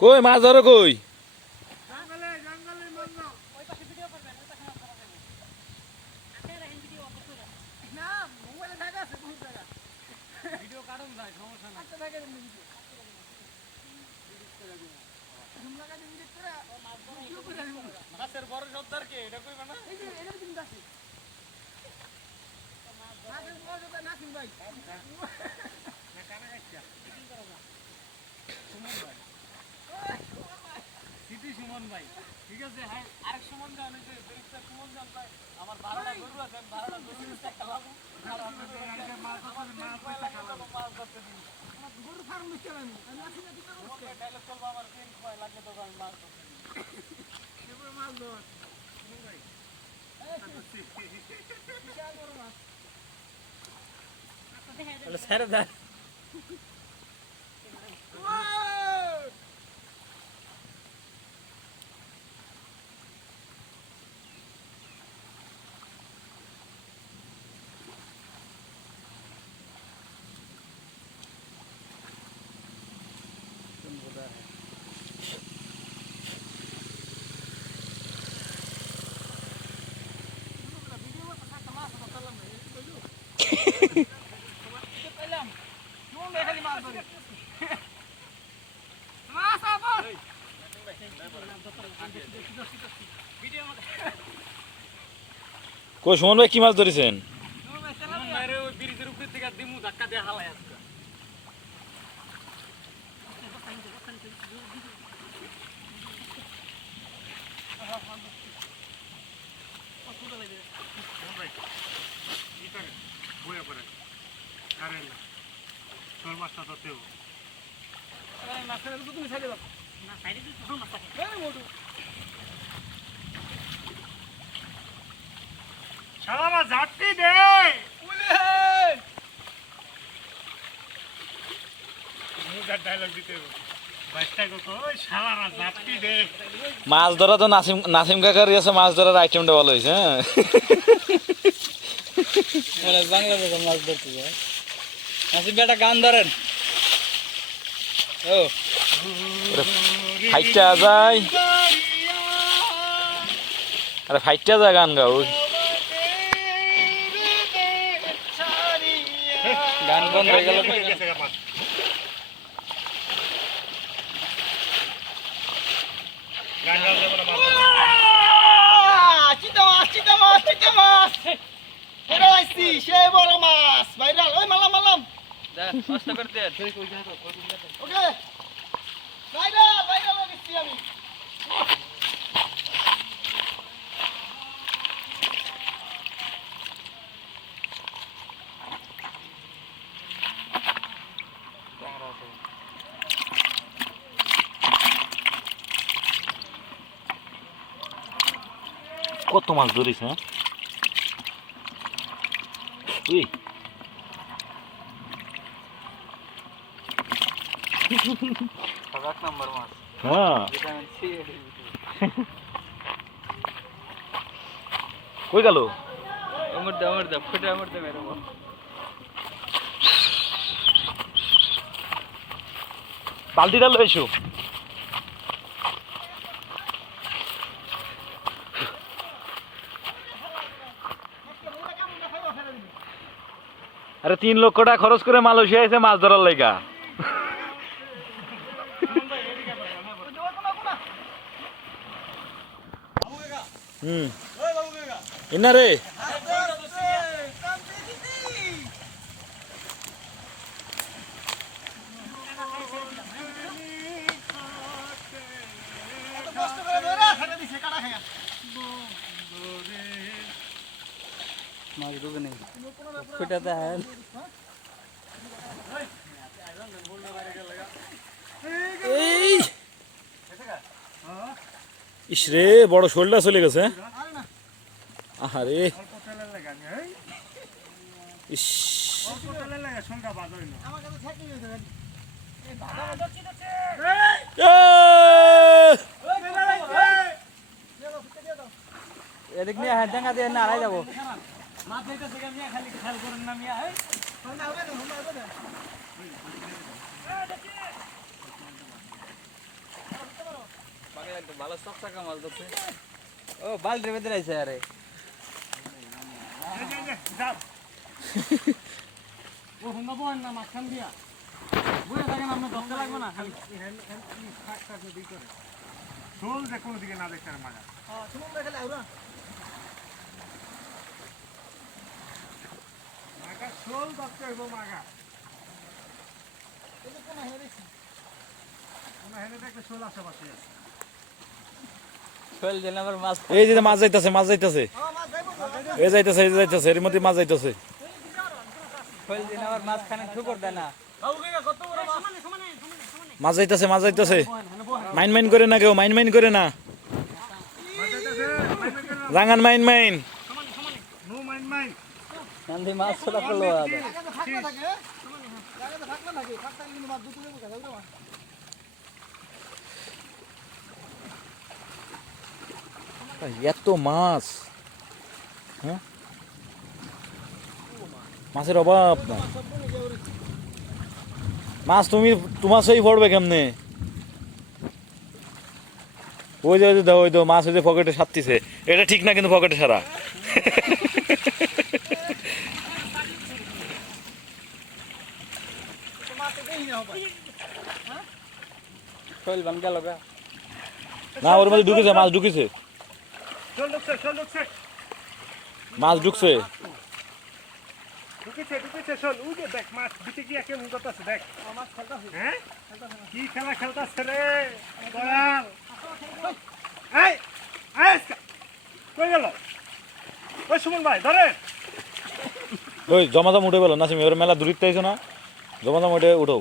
কই মাছ ধরো কই? মাছের বড় সর্দার কে এটা কইবা না? সুমন ভাই ঠিক আছে। হ্যাঁ আরেক সুমন জান হইছে বেরিস্তা সুমন জান ভাই আমার 12টা গরু আছে, 12টা গরু একটা খাওয়াবো। গরু ফার্ম দিতে আমি নাসি না দিতে পারবো। ডায়লগ চলবা আমার দিন কয় লাগে তো আমি মাছ ধরতে। এবারে মাছ ধর সুমন ভাই। বিশাল বড় মাছ। আচ্ছা ছেড়ে দে। কই সুমন ভাই কি মাছ ধরেছেন? ব্রিজের উপর থেকে দিমু ধাক্কা দিয়ে হালাই আসছে। সারা ঝাড়টি দে ডায়লগ দিতে সারা ঝাড়টি দে। মাছ ধরা তো নাসিম কাকার কাছে মাছ ধরার আইটেমটা ভালো হয়েছে। হ্যাঁ বাংলাদেশে মাছ ধরতে যায় নাসিম বেটা গান ধরেন। ও ফাইটটা যায়, আরে ফাইটটা যায় গান গাও। গান বন্ধ হয়ে গেল। সেই বড় মাছ ভাইরাল। ওই মালাম মালাম কষ্ট করতে ওকে ভাইরাল ভাইরাল দিচ্ছি আমি। কত মাছ ধরিস? হ্যাঁ এক নম্বর মাছ। হ্যাঁ কই গেল? আমার দা ফুটে আমার দা মেরে বল। বালতিটা লই এসো। আরে 3 লক্ষ টাকা খরচ করে মালয়েশিয়া এসে মাছ ধরার লাইগা। ইন্না রে মাছ ডুবে নেই ফুটাতে হয়। ইসরে বড় শোলটা চলে গেছে। আহারে ইস এদিক নিয়ে হাত ডাঙ্গা দিয়ে নাড়াই যাবো। মাছ যাইতেছে কে মিয়া খালি খেয়াল করেন না মিয়া এই ভালো সস্তা কামাল করছে ও বালতির ভিতরে আইছে আরে ও হুন্না বল না মাখান দিয়া বুঝে থাকেন আপনি ধরতে লাগবে না খালি শোল যে কোনো দিকে না দেখতে মাগা মাগা শোল ধরতে হইব মাগা কোনো হেনে দেখলে শোল আশেপাশে আছে ফেল দিন আবার মাছ এই যে মাছ যাইতেছে মাছ যাইতেছে এই যাইতেছে এই যাইতেছে এর মধ্যে মাছ যাইতেছে ফেল দিন আবার মাছ খানে ঠুকর দেয় না মাছ যাইতেছে মাছ যাইতেছে মাইন মাইন করে না কেউ মাইন মাইন করে না রাঙান মাইন মাইন নো মাইন্ড মাইন্ড নান্দি মাছ ছোলা করলো এত মাছ হ্যাঁ মাছের অভাব না মাছ তুমি তোমার সেই পড়বে কেমনে ওই যে দাও ওই তো মাছ ওই যে পকেটে সারতিছে এটা ঠিক না কিন্তু পকেটে সারা ফেল বান গেল গা না ওর মধ্যে ঢুকেছে মাছ ঢুকেছে শোল ঢুকছে মাছ ঢুকছে ঢুকেছে শোল ওই যে দেখ মাছ দিতে গিয়ে কেমন করতেছে দেখ হ্যাঁ কি খেলা খেলতেছে রে দয়াল এই এই কই গেল ওই সুমন ভাই ধরেন ওই জমাদাম উঠে গেল নাসিম এবার মেলা দূরিত আইছো না জমাদাম উঠে উঠো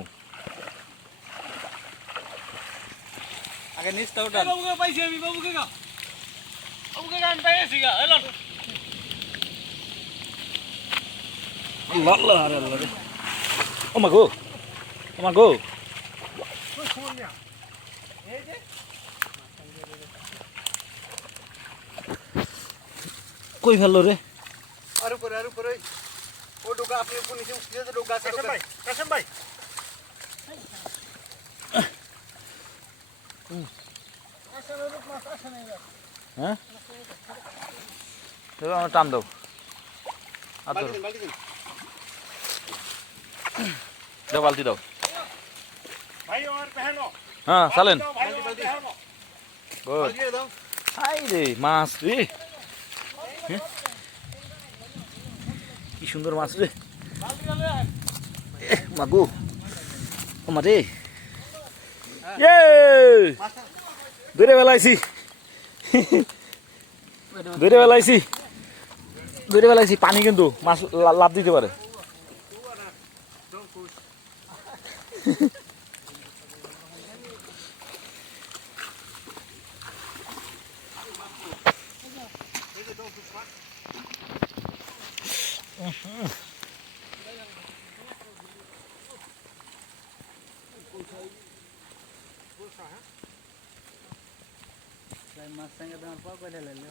আগে নিচটা উঠান বাবুকে পাইছি আমি বাবুকে গা আমি পাইছি গা এলো আল্লাহ আরে আল্লাহ রে ও মা গো ওই সুমন মিয়া এই যে কই ফেললো রে আর উপরে ও ঢোকা আপনি উপর নিচে উঠে যে ঢোকা আছে কাশেম ভাই হ্যাঁ আমার টান দাও আচ্ছা বালতি দিন দাও বালতি দাও ভাই और बहनों হ্যাঁ চালেন भाई और बहनों গুড দিয়ে দাও হাই রে মাছ রে হ্যাঁ? কি সুন্দর মাছ রে মাগো ও মা রে ইয়ে ধরে বেলাইছি ধরে বেলাইছি পানি কিন্তু মাছ লাভ দিতে পারে মাছ সঙ্গে দাম পাও করে লাইলো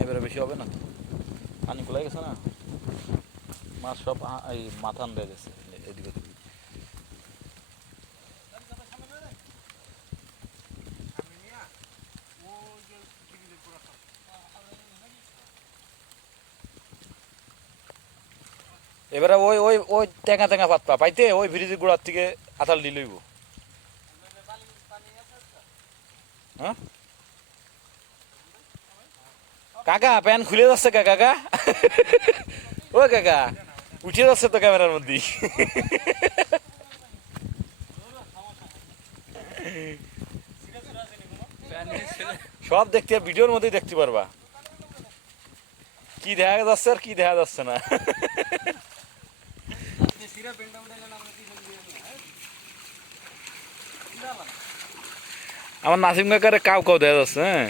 এবারে বেশি হবে না পানি কুলাই গেছে না মাছ সব এই মাথান দিয়ে গেছে এদিকে ওদিকে। এবারে ওই ওই ওই টেঙা টেঙা পাতপা পাইতে ওই ব্রিজের গোড়ার থেকে আতাল দি লইব হ্যাঁ কাকা প্যান খুলে যাচ্ছে কাকা ও কাকা উঠে যাচ্ছে তো ক্যামেরার মধ্যে সব দেখতে ভিডিওর মধ্যেই দেখতে পারবা কি দেখা যাচ্ছে আর কি দেখা যাচ্ছে না আমার নাসিম কাকারে কাউ কাউ দেওয়া যাচ্ছে হ্যাঁ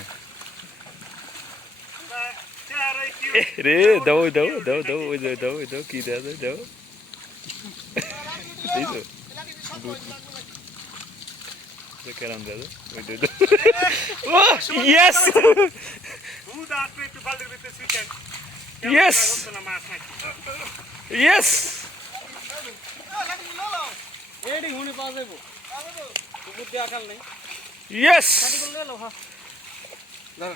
চেহারায় কি এ রে দাও দাও দাও দাও ওই দাও দাও ওই দাও কি দেওয়া যায় দাও এই তো কেরাম দাদা ওই দাও ও ইয়েস দুধ আসবে একটু বালতির ভিতরে সুইটেন Yes! মাছ নাকি ইয়েস এডি হুনি পাওয়া যাইব কুকুর দিয়ে আকাল নেই ইয়েস কাটি করে লো হ্যাঁ ধর